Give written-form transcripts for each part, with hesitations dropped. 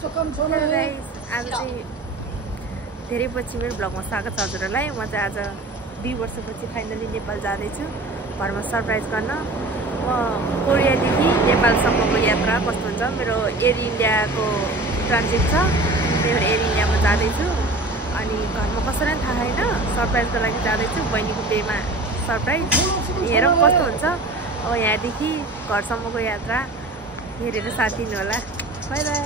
आज चाहिँ धेरै पछि मेरो ब्लगमा स्वागत छ हजुरहरूलाई। म चाहिँ आज 2 वर्षपछि फाइनली नेपाल जाँदैछु घरमा सरप्राइज गर्न। म कोरियादेखि नेपालसम्मको यात्रा कस्तो हुन्छ, मेरो एयर इन्डियाको ट्रान्जिट छ, मेरो एयर इन्डियामा जाँदैछु। अनि घरमा कसैलाई थाहा छैन, सरप्राइजको लागि जाँदैछु, बहिनीको बिहेमा सरप्राइज। हेरौँ कस्तो हुन्छ। अब यहाँदेखि घरसम्मको यात्रा हेरेर साथ दिनु होला। By by.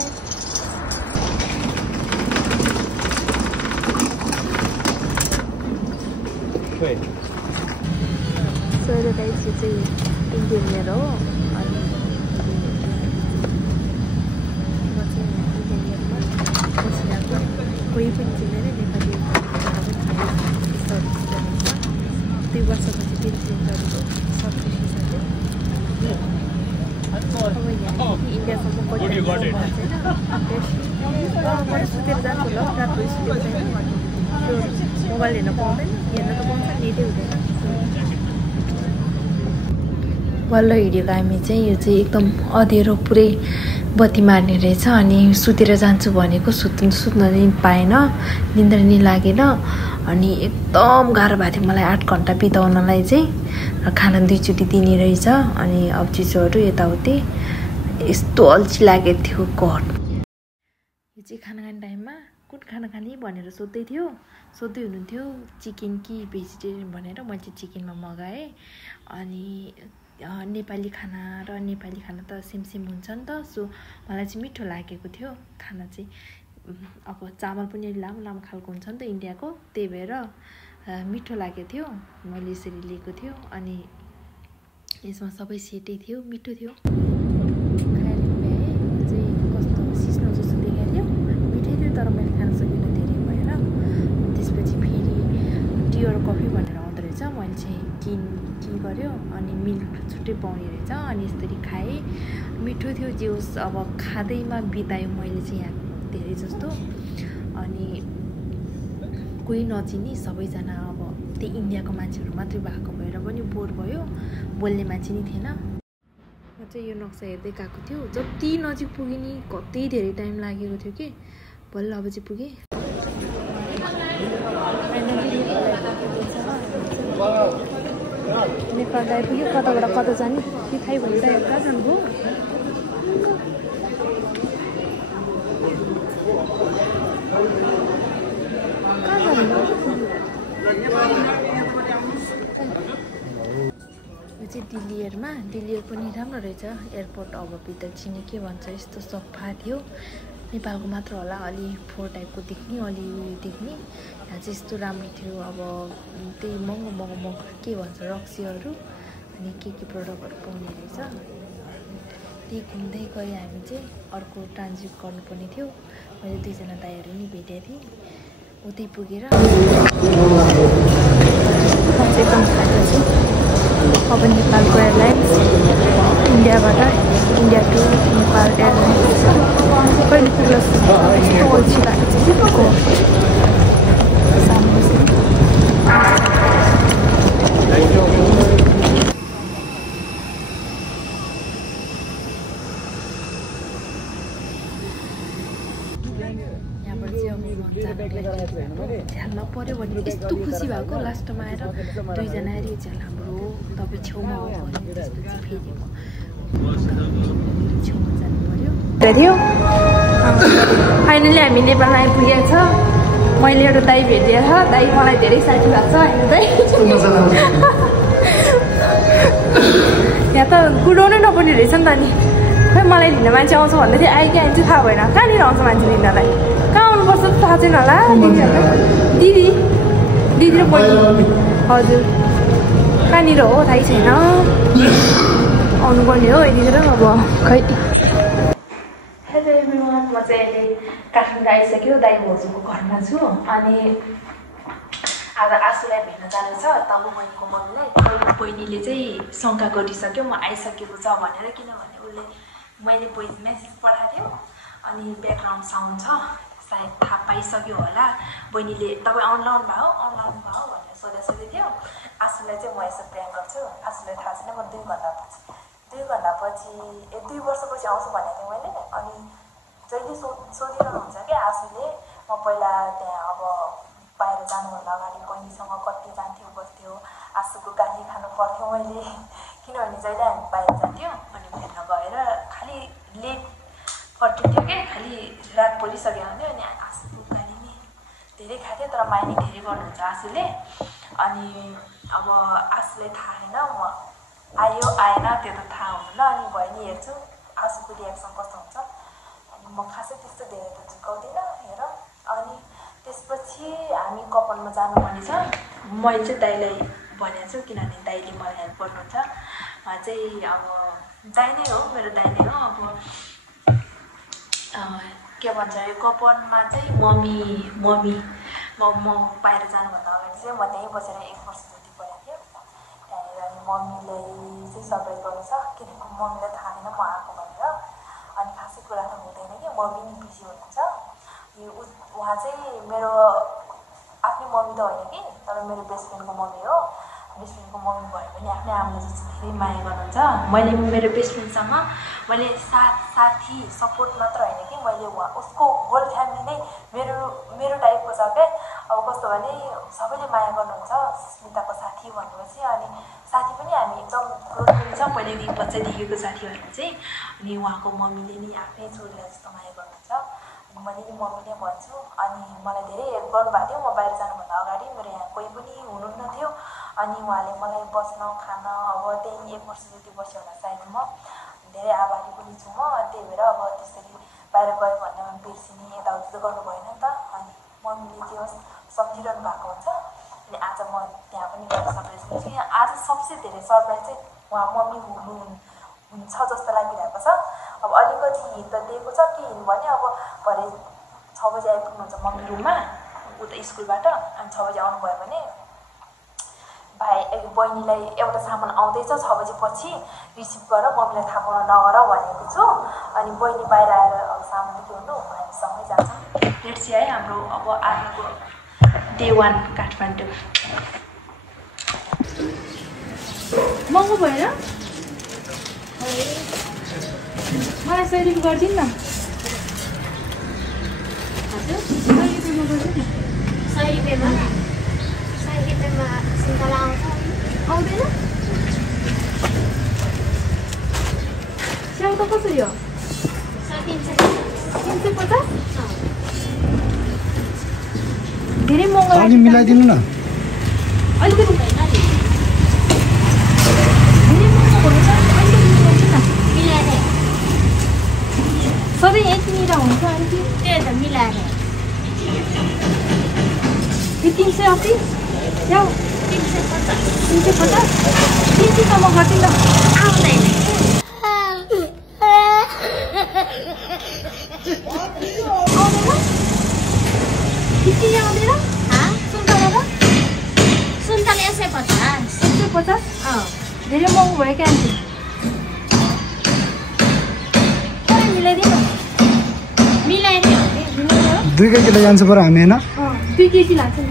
सो गाइस यो चाहिँ इन्डियन मेयर हो। अनि म चाहिँ इन्डियन मेयरमा बसिरहेको, कोही पनि चिनेर नेपाली 2 वर्षपछि फेरि प्लेनहरूको सब बिर्सिसक्यो। अब यहाँदेखि इन्डियासम्म कति छैन, म सुतेर जान्छु होला। रात भरि सुतेर छैन, त्यो मोबाइल हेर्न पाउँदैन, हेर्न त पाउँछ, नेटै हुँदैन। बल्ल हिँडेको हामी चाहिँ, यो चाहिँ एकदम अँध्यारो पुरै बत्ती मार्ने रहेछ। अनि सुतेर जान्छु भनेको सुत्न नि पाएन, निन्द्रा नि लागेन। अनि एकदम गाह्रो भएको थियो मलाई 8 घन्टा बिताउनलाई चाहिँ। र खाना 2 चोटि दिने रहेछ। अनि अब चिसोहरू यताउति यस्तो अल्छी लागेको थियो गड। यो चाहिँ खाना खाने टाइममा कुन खाना खाने भनेर सोध्दै हुनुहुन्थ्यो, चिकन कि भेजिटेरियन भनेर। मैले चाहिँ चिकनमा मगाएँ। अनि नेपाली खाना र नेपाली खाना त सेम हुन्छ नि त। सो मलाई चाहिँ मिठो लागेको थियो खाना चाहिँ। अब चामल पनि लामो खालको हुन्छ नि त इन्डियाको, त्यही भएर मिठो लागेको थियो। मैले यसरी लिएको थियो। अनि यसमा सबै सेटै थियो, मिठो थियो। खाएर भ्याएँ चाहिँ कस्तो सिस्नो जस्तो देखाइदियो, मिठै थियो। तर मैले खान सकिनँ धेरै भएर। त्यसपछि फेरि टी र कफी भनेर आउँदो रहेछ। मैले चाहिँ टी गऱ्यो। अनि मिल्क छुट्टै पाउने रहेछ। अनि यसरी खाएँ, मिठो थियो। जे होस् अब खाँदैमा बितायो मैले चाहिँ यहाँ धेरै जस्तो। अनि कोही नचिनी सबैजना, अब त्यही इन्डियाको मान्छेहरू मात्रै भएको भएर पनि बोर भयो, बोल्ने मान्छे नि थिएन। म चाहिँ यो नक्सा हेर्दै गएको थियो। जति नजिक पुगेँ नि कति धेरै टाइम लागेको थियो कि बल्ल अब चाहिँ पुगेँ। नेपाल आइपुग्यो। कताबाट कता जाने कि थाहै भएन। कहाँ जानुभयो? कहाँ जानुभयो? यो चाहिँ दिल्ली एयरमा। दिल्ली एयर पनि राम्रो रहेछ एयरपोर्ट। अब भित्र चिने के भन्छ, यस्तो सफा थियो। नेपालको मात्र होला, अलि फोहोर टाइपको देख्ने, अलि उयो देख्ने। यहाँ चाहिँ यस्तो राम्रो थियो। अब त्यही महँगो के भन्छ रक्सीहरू अनि के प्रडक्टहरू पाउने रहेछ। त्यही घुम्दै गएँ हामी चाहिँ। अर्को ट्रान्जिट गर्नुपर्ने थियो। मैले 2 जना दाइहरू नि भेटेको थिएँ। उतै पुगेर अब नेपालको एयरलाइन्स इन्डियाबाट इन्डिया टु नेपाल एयरलाइन्स कहिले पुग्छ अल्छी लागेको छ। सामने यहाँबाट चाहिँ अब झ्यालमा पऱ्यो भने यस्तो खुसी भएको। लास्टमा आएर 2 जना आएर यो झ्याल हाम्रो तपाईँ छेउमा हो भने त्यसपछि फेरि म छेउमा जानु पऱ्यो। फाइनली हामी नेपालमा आइपुगेको छ। मैले एउटा दाइ भेटेँ छ। दाइ मलाई धेरै साथी भएको छ होइन दाइ? यहाँ त कुदाउनै नपर्ने रहेछ नि त। नि खै मलाई लिन मान्छे आउँछ भन्दै थियो, आयो कि आइन्छ थाहा भएन। कहाँनिर आउँछ मान्छे लिनलाई? कहाँ आउनुपर्छ त थाहा छैन होला दिदीहरूलाई। दिदी र बहिनी हजुर कहाँनिर हो थाहै छैन। आउनुपर्ने हो यतिखेर। अब खै। हेलो एभ्रिवान, म चाहिँ अहिले काठमाडौँ आइसक्यो। दाइ भाउजूको घरमा छु। अनि आज आशुलाई भेट्न जानु छ तब बहिनीको मम्मीलाई। बहिनीले चाहिँ शङ्का गरिसक्यो म आइसकेको छ भनेर। किनभने उसले मैले भोइस मेसेज पठाएको थियो। अनि ब्याकग्राउन्ड साउन्ड छ, सायद थाहा पाइसक्यो होला। बहिनीले तपाईँ अनलाइन भयो भनेर सोधेको थियो। आशुलाई चाहिँ म यसो प्र्याङ्क गर्छु। आशुलाई थाहा छैन म 2 घन्टा पछि 2 वर्षपछि आउँछु भनेको थिएँ मैले। अनि जहिले सोधिरहनुहुन्छ कि आँसुले म पहिला त्यहाँ अब बाहिर जानुभन्दा अगाडि बहिनीसँग कति जान्थ्यो बस्थ्यो आँसुको गाली खानु पर्थ्यो मैले किनभने जहिले हामी बाहिर जान्थ्यौँ अनि भेट्न गएर खालि लेट फर्किन्थ्यो क्या खालि रात परिसक्यो हुन्थ्यो अनि आँसुको गाली नै धेरै खाथ्यो तर माया नै धेरै गर्नुहुन्छ आँसुले अनि अब आँसुलाई थाहा छैन म आयो आएन त्यो त थाहा हुँदैन अनि भयो नि हेर्छु आँसुको रियाक्सन कस्तो हुन्छ अनि म खासै त्यस्तो धेरै त झुकाउँदिनँ हेर अनि त्यसपछि हामी कपालमा जानु भने छ मैले चाहिँ दाइलाई भनेको छु किनभने दाइले मलाई हेल्प गर्नुहुन्छ चाहिँ अब दाइ नै हो मेरो दाइ नै हो अब के भन्छ यो कपालमा चाहिँ मम्मी म बाहिर जानुभन्दा अगाडि चाहिँ म त्यहीँ बसेर 1 वर्ष जति पढेको थिएँ त्यहाँनिर अनि मम्मीलाई चाहिँ सरप्राइज गर्नु छ किनकि मम्मीलाई थाहा छैन म आएको भनेर अनि खासै कुरा त हुँदैन कि मम्मी नि बिजी हुनुहुन्छ उहाँ चाहिँ मेरो आफ्नै मम्मी त होइन कि तर मेरो बेस्ट फ्रेन्डको मम्मी हो बेस्ट फ्रेन्डको मम्मी भयो भने आफ्नै आमाले जस्तो धेरै माया गर्नुहुन्छ मैले मेरो बेस्ट फ्रेन्डसँग मैले साथी सपोर्ट मात्र होइन कि मैले उसको होल फ्यामिली नै मेरो टाइपको छ क्या अब कस्तो भने सबैले माया गर्नुहुन्छ स्मिताको साथी भनेपछि अनि साथी पनि हामी एकदम क्लोज पनि छ पहिलेदेखि बच्चादेखिको साथीहरू चाहिँ अनि उहाँको मम्मीले नि आफ्नै छोरीलाई जस्तो माया गर्नुहुन्छ मैले नि मम्मीले भन्छु अनि मलाई धेरै हेल्प गर्नुभएको थियो म बाहिर जानुभन्दा अगाडि मेरो यहाँ कोही पनि हुनुहुन्न थियो अनि उहाँले मलाई बस्न खान अब त्यही 1 वर्ष जति बस्यो होला सायद म धेरै आभारी पनि छु म त्यही भएर अब त्यसरी बाहिर गयो भन्नेमा बिर्सिने यताउति त गर्नु भएन नि त अनि मम्मीले जे होस् सम्झिरहनु भएको हुन्छ अनि आज म त्यहाँ पनि गएर सरप्राइज दिन्छु आज सबसे धेरै सरप्राइज चाहिँ उहाँ मम्मी हुन्छ जस्तो लागिरहेको छ अब अलिकति हिँड त दिएको छ कि हिँड भने अब भरे 6 बजी आइपुग्नुहुन्छ मम्मी रुममा उता स्कुलबाट अनि 6 बजी आउनुभयो भने बहिनीलाई एउटा सामान आउँदैछ 6 बजीपछि रिसिभ गर मम्मीलाई थाहा पाउन नगर भनेको छु अनि बहिनी बाहिर आएर अब सामान के हुनु हामी सँगै जान्छौँ लेट्स है हाम्रो अब आजको डे 1 काठमाडौँ महँगो भएन मलाई 100 रुपियाँ गरिदिनु न हजुर 100 रुपियाँमा गरिदिनु न 100 रुपियाँमा सुन्तला आउँदैन स्याउ त कसरी हो 350 धेरै महँगो लाग्यो मिलाइदिनु न अलिकति सधैँ यहीँ किनेर हुन्छ अनि त्यो त मिलाएर 380 स्याउ 350 300सम्म गरिदिनु आउँदैन सुन्तला 150 धेरै महँगो भयो क्या आन्टी मिलाइदिनु मिलाइदियो 2 किलो जान्छ पर हामी हैन 2 केजी लाग्छ नि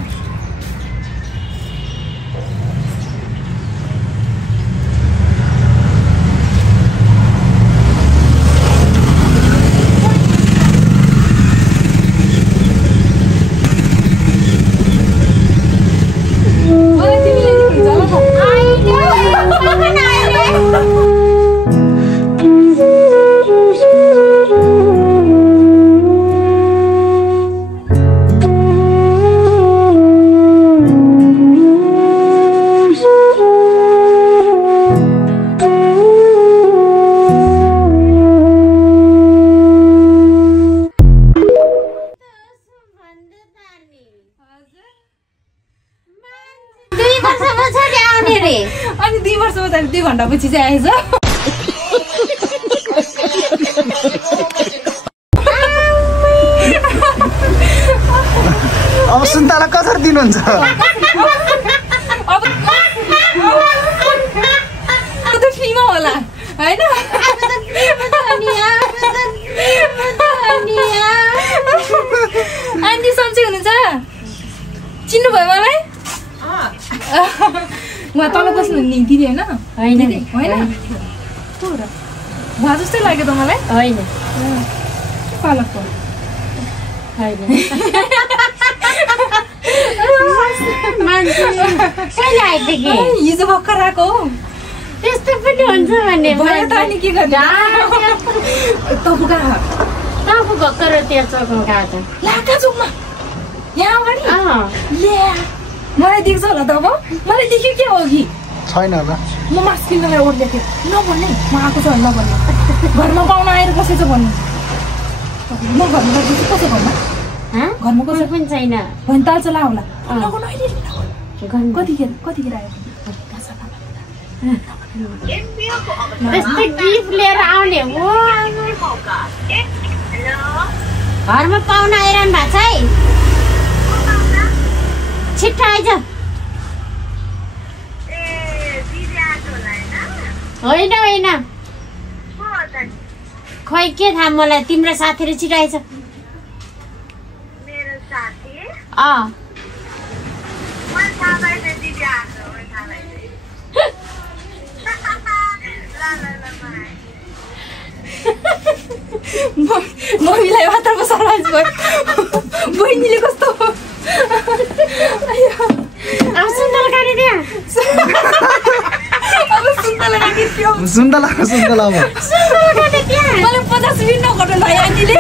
अनि 2 वर्ष बजार 2 घण्टा पछि चाहिँ आएछ अब सुन्तला कसरी दिनुहुन्छ अब त फ्रीमा होला हैन आन्टी सन्चै हुनुहुन्छ चिन्नु भयो मलाई उहाँ तल बस्नु दिदी होइन होइन उहाँ जस्तै लाग्यो त मलाई होइन पालकको हिजो भर्खर आएको हो त्यस्तो पनि हुन्छ भन्ने भयो त अनि के गर्ने तपु कहाँ तपाईँ भर्खर त्यहाँ चौकमा गएको लाका चोकमा यहाँ अगाडि ल्या मलाई देख्छ होला त अब मलाई देख्यो के हो कि छैन होला म मास्क किन्नलाई ओर्लेको नभन्ने म आएको छ भने नभन्ने घरमा पाहुना आएर बसेछ भन्नु म घरमा बसेछु कसो घरमा घरमा कसो पनि छैन भने ताल चला होला कतिखेर आयो त्यस्तो गिफ्ट लिएर आउने हो घरमा पाहुना आइरहनु भएको छ है छिट्टो आइज होइन खै के थाहा मलाई तिम्रो साथीले छिटो आइज मम्मीलाई मात्रको सरप्राइज भयो बहिनीले कस्तो अब सुन्तला काट्यो त्यहाँ अब सुन्तला काट्यो सुन्तला अब मलाई 50 मिनट नघटाउनु भयो आन्टीले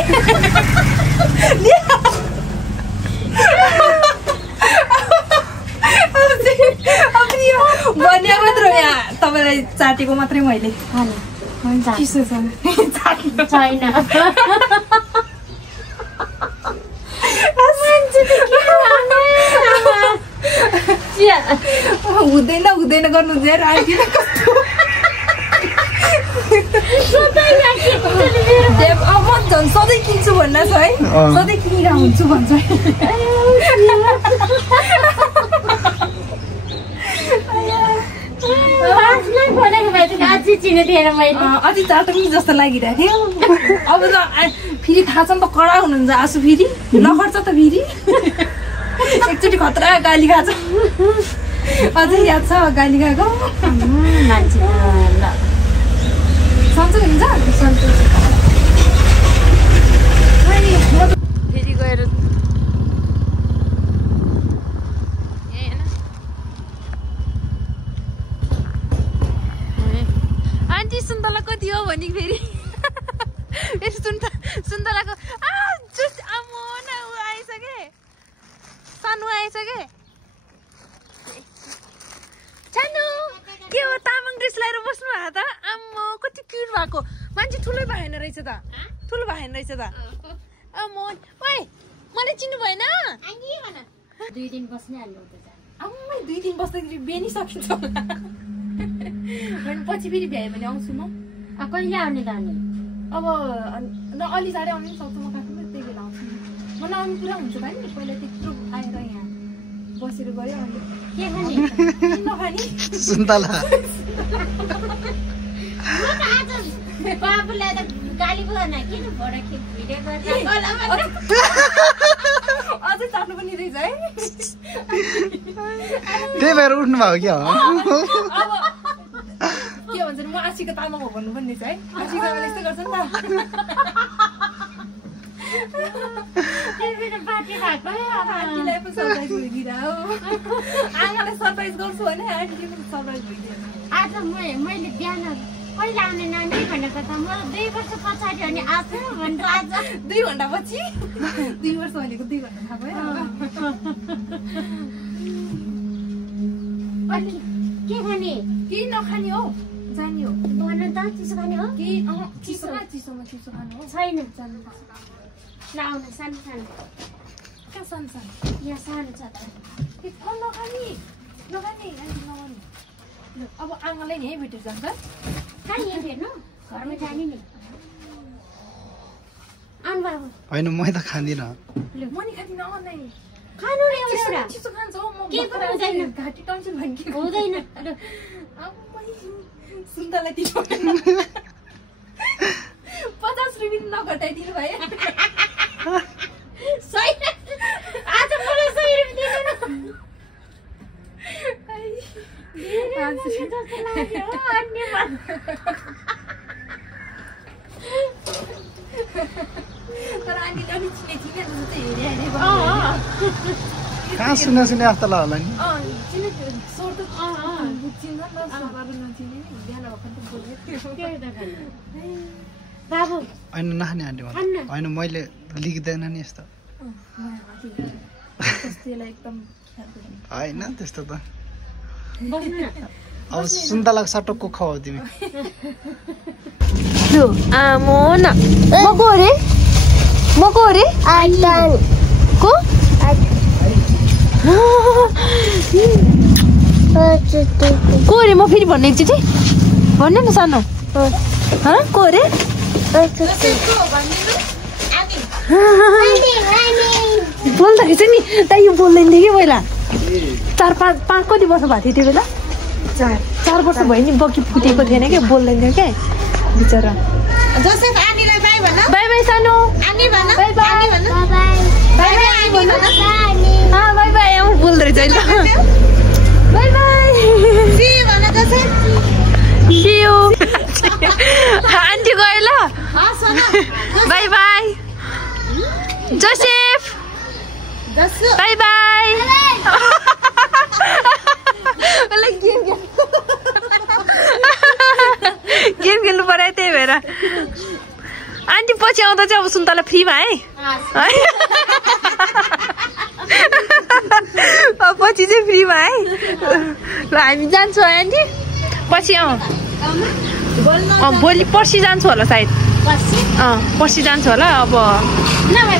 भन्या मात्र यहाँ तपाईँलाई चाटेको मात्रै मैले चिसो छ छैन हुँदैन गर्नु धेरै आन्टी म झन् सधैँ किन्छु भन्न छ है सधैँ किनेर हुन्छु भन्छ अझै चाटो पनि जस्तो लागिरहेको थियो अब त फेरि थाहा छ नि त कडा हुनुहुन्छ आँसु फेरि नखर्छ त फेरि एकचोटि खतरा गाली खान्छ अझै याद छ गाली खाएको मान्छे सन्चो हुन्छ फेरि गएर आन्टी सुन्तला कति हो भने फेरि सुन्तलाको आइसके सानो आइसके सानो के हो तामाङ ड्रेस लगाएर बस्नु भएको त आम्मा कति क्युट भएको मान्छे ठुलै भएन रहेछ त ठुलो भएन रहेछ त ओए मलाई चिन्नु भएन 2 दिन बस्ने हाल्नु आम्मै 2 दिन बस्दाखेरि बेनी सकिन्छ पछि फेरि भ्यायो भने आउँछु म कहिले आउने त अनि अब अलि साह्रै आउनु पनि सक्छु म काट्नु त्यही बेला आउँछु म नआउनु पुरा हुन्छ त नि पहिला त्यत्रो आएर यहाँ बसेर गयो अनि के खाने नखाने सुन्तला बाबुलाई त गाली भएन किन भोडा भिडियो गर्दा अझै चाट्नु पनि रहेछ है त्यही भएर उठ्नु भयो क्या के भन्छ म आशीको तामाङ हो भन्नु पनि रहेछ है आशीको तामाङले यस्तो गर्छ नि त पार्टी भएको आन्टीलाई पनि सरप्राइज भइदिएर आमालाई सरप्राइज गर्छु भने आन्टीले पनि सरप्राइज भइदिएर आज मैले बिहान कहिले आउने नानी भनेको त म 2 वर्ष पछाडि अनि आज भनेर आज 2 घन्टा पछि 2 वर्ष भनेको 2 घन्टा थाहा भयो के खाने के नखाने हो जाने हो भन त चिसो खाने हो कि चिसोमा चिसो खानु हो छैन जानु ल आउनु सानो सानो कहाँ सानो सानो यहाँ सानो छ त नखाने नखाने अब आमालाई नि है भेटेर जान्छ कहाँ यहाँ भेट्नु घरमा जाने नि आउनु बाबु होइन म त खाँदिनँ म नि खाँदिनँ नै खानु रे एउटा चिसो खान्छ हो म के पनि हुँदैन घाँटी टन्सन भने के हुँदैन सुन्तला दिनु 50 रुपियाँ नघटाइदिनु भयो आज मलाई 100 रुपियाँ दिनु कहाँ सुने जस्तो होला नि होइन नखाने आन्टी होइन मैले लिख्दैन नि यस्तो होइन त्यस्तो त अब सुन्तलाको सटक्को खुवाऊ तिमी आमो न मको अरे को को अरे म फेरि भन्ने एकचोटि भन्नु न सानो को अरे बोल्दाखेरि चाहिँ नि त यो बोल्दैन थियो कि पहिला 4-5 कति वर्ष भएको थियो त्यो बेला 4 वर्ष भयो नि बकी फुटेको थिएन क्या बोल्दैन थियो क्या बिचरा बाई बाई सानो बाई बाई आउँ बोल्दो रहेछ अहिले बाई बाई आन्टी गयो ल by by Joseph by by game खेल्नु पर्यो त्यही भएर आन्टी पछि आउँदा चाहिँ अब सुन्तला फ्रीमा है पछि चाहिँ फ्रीमा है ल हामी जान्छौँ है आन्टी पछि भोलि पर्सि जान्छु होला सायद पर्सि जान्छु होला अब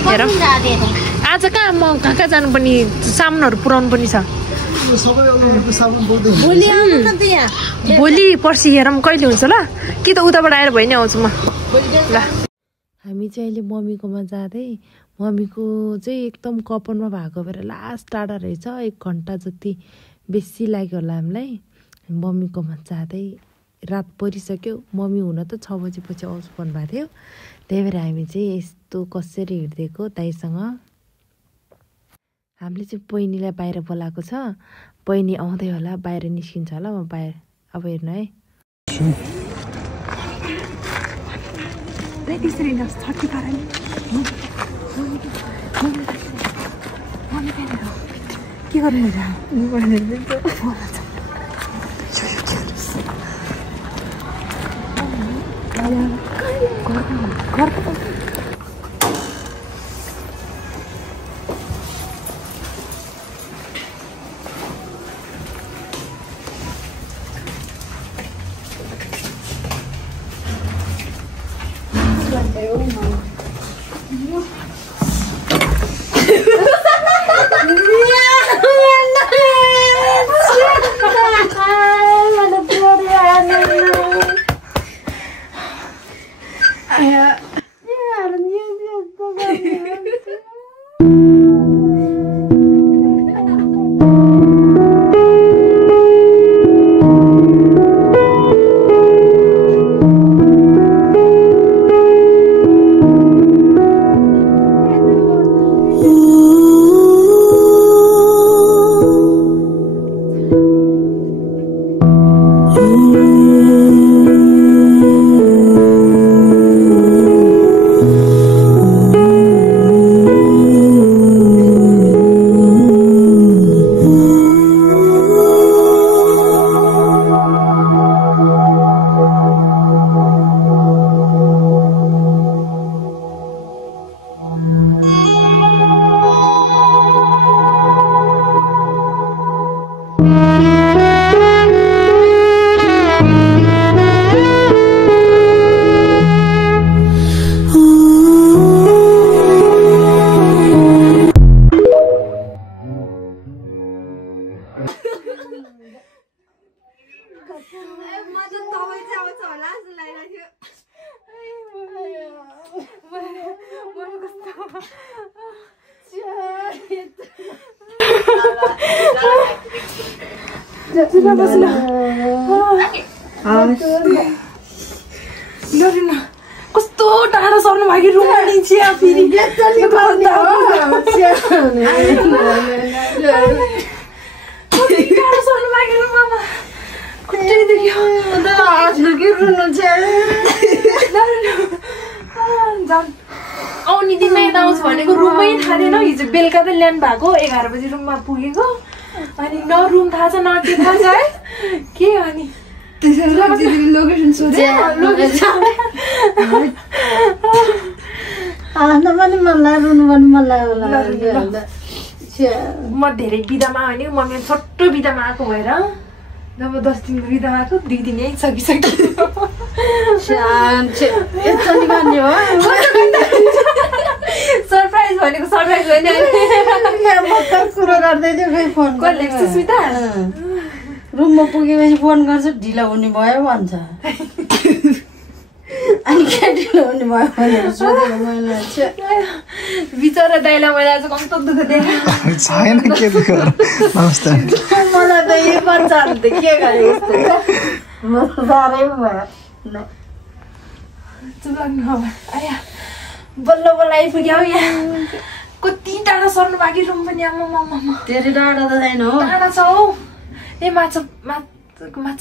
हेरौँ आज कहाँ म कहाँ जानुपर्ने सामानहरू पुऱ्याउनु पनि छ भोलि पर्सि हेरौँ कहिले हुन्छ ल कि त उताबाट आएर भइ नै आउँछु म ल हामी चाहिँ अहिले मम्मीकोमा जाँदै मम्मीको चाहिँ एकदम कपनमा भएको भएर लास्ट टाढा रहेछ 1 घन्टा जति बेसी लाग्यो होला हामीलाई मम्मीकोमा जाँदै रात परिसक्यो मम्मी हुन त 6 बजेपछि आउँछु भन्नुभएको थियो त्यही भएर हामी चाहिँ यस्तो कसरी हिँड्दिएको दाइसँग हामीले चाहिँ बहिनीलाई बाहिर बोलाएको छ बहिनी आउँदै होला बाहिर निस्किन्छ होला म बाहिर अब हेर्नु है के गर्नु कस्तो टाढा सर्नु भयो कि रुमाली चिया फेरि आउने दिनमा यता आउँछु भनेको रुममै थाहा थिएन हिजो बेलुका त ल्यान्ड भएको 11 बजी रुममा पुगेको अनि न रुम थाहा छ न के थाहा छ है के अनि लोकेसन सोधे पनि मलाई रुनु पनि मलाई म धेरै बिदामा होइन मम्मी छोटो बिदामा आएको भएर जब 10 दिनको बिदामा आएको 2 दिन यही सकिसक्यो सरप्राइज भनेको सरप्राइज होइन कुरो गर्दै थियो फेरि फोन सुस्मिता रुममा पुगेपछि फोन गर्छु ढिलो हुने भयो भन्छ अनि के ढिलो हुने भयो भनेर सोधेको मैले बिचरा दाइलाई मैले आज कस्तो दुःख दिएँ छैन के दुःख नमस्ते मलाई त यो बच्चा त के गरे यस्तो म साह्रै भयो आया बल्ल बल्ल आइपुग्यो यहाँ कति टाढा सर्नु बाँकी रुम पनि आमा धेरै टाढा त छैन हो टाढा छ हौ ए माछा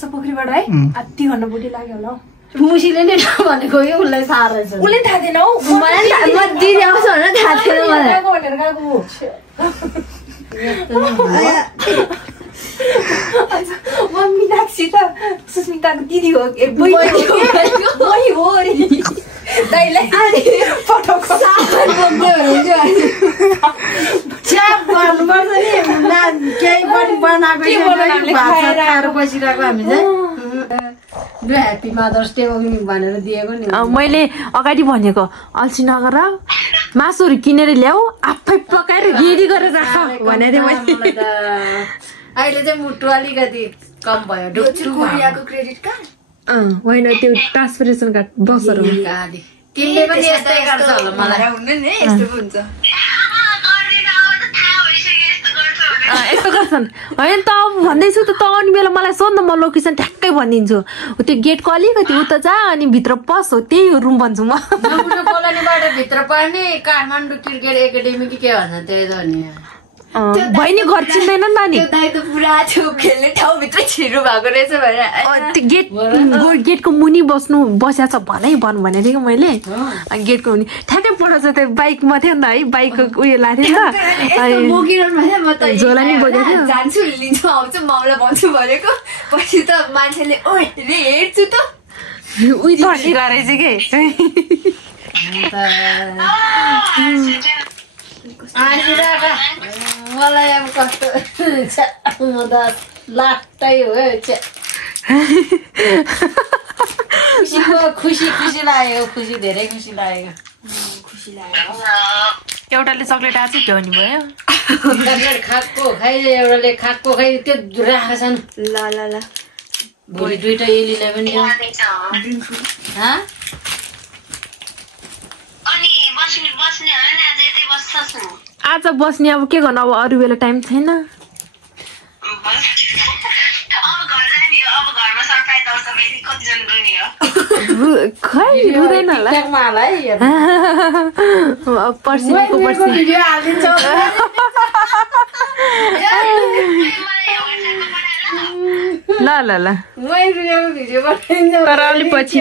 पोखरीबाट है आधी घन्टा बुढी लाग्यो होला हौ मुसीले नै भनेको यो उसलाई साह्रै छ उसले थाहा थिएन हौ म दिदी आउँछ भनेर थाहा थिएन मलाई भनेर गएको म मीनाक्षी त सुस्मिताको दिदी हो बहिनी हो अरे दाइलाई पठाएको च्याप भन्नुपर्छ नि केही पनि बनाएको खाएर बसिरहेको हामी चाहिँ ह्याप्पी मदर्स डे भनेर दिएको नि मैले अगाडि भनेको अल्छी नगर मासुहरू किनेर ल्याऊ आफै पकाएर रेडी गरेर राख भनेर मैले अहिले चाहिँ मुटु अलिकति कम भयो क्रेडिट कार्ड होइन त्यो ट्रान्सफरेसन कार्ड बसहरू तिमीले पनि यस्तै गर्छ होला मलाई यस्तो गर्छन् होइन त भन्दैछु त आउने बेला मलाई सोध्न म लोकेसन ठ्याक्कै भनिदिन्छु त्यो गेटको अलिकति उता जा अनि भित्र पस हो त्यही रुम भन्छु म कोलोनीबाट भित्र पर्ने काठमाडौँ क्रिकेट एकाडेमी कि के भन्छ त्यही त नि बहिनी घर चिन्दैन नानी पुरा थियो खेल्ने ठाउँभित्र छिर्नु भएको रहेछ त्यो गेटको मुनि बस्या छ भन भनेको मैले गेटको मुनि ठ्याक्कै पठाउँछ त्यो बाइकमा थियो नि त है बाइकको उयो लाग्थ्यो नि त झोला नि बोकेको थियो जान्छु लिन्छु आउँछु माउलाई भन्छु भनेको पछि त मान्छेले ओ हेर्छु त उही थर्टी गरेछ के मलाई अब कस्तो म त लाटै हो खुसी लाग्यो खुसी धेरै खुसी लाग्यो एउटाले चक्लेट आज झ्याउने भयो चक्लेट खाएको खाइ एउटाले खाएको खाइ त्यो राखेको छन् ल भोलि दुइटा एलीलाई पनि आज बस्ने अब के गर्नु अब अरू बेला टाइम छैन खै रुँदैन होला पर्सिको ल तर अलि पछि